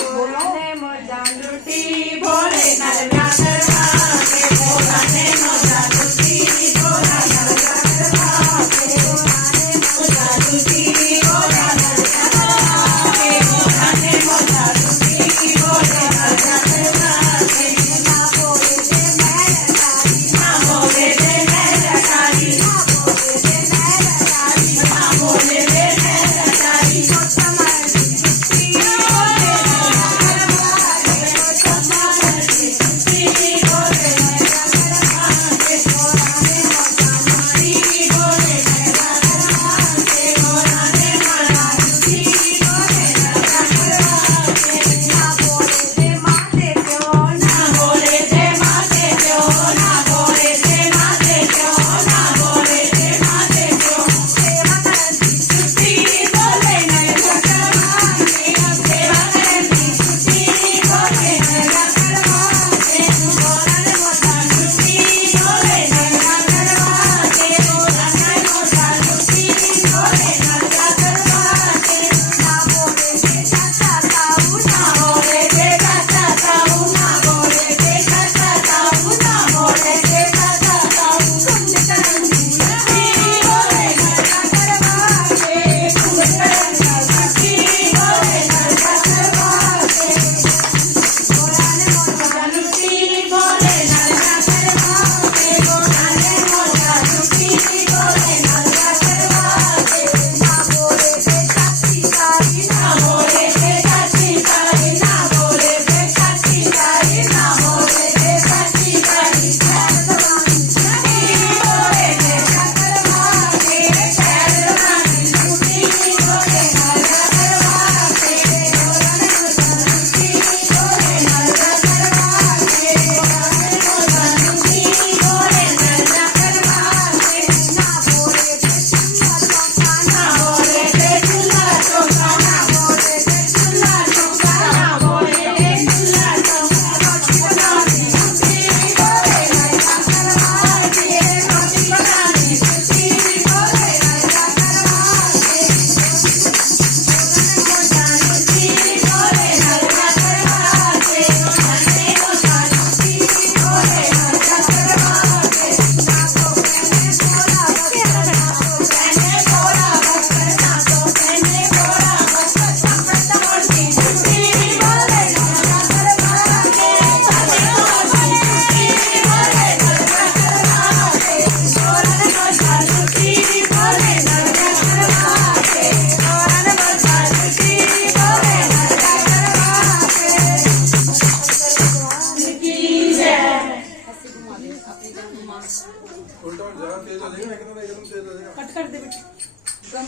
ભોલાને મોજા લૂટી ભોલે નરવ્યા કરવા કે ભોલાને મોજા લૂટી ભોલા નરવ્યા કરવા કે ભોલાને મોજા લૂટી ભોલા નરવ્યા કરવા કે ભોલાને મોજા લૂટી ભોલે નરવ્યા કરવા કે ના બોલે તે મેર તારી ના બોલે તે મેર તારી ના બોલે તે મેર તારી ના બોલે તે મેર તારી उल्टा जरा तेज हो जाएगा, एकदम तेज हो जाएगा। कट कर दे बेटा।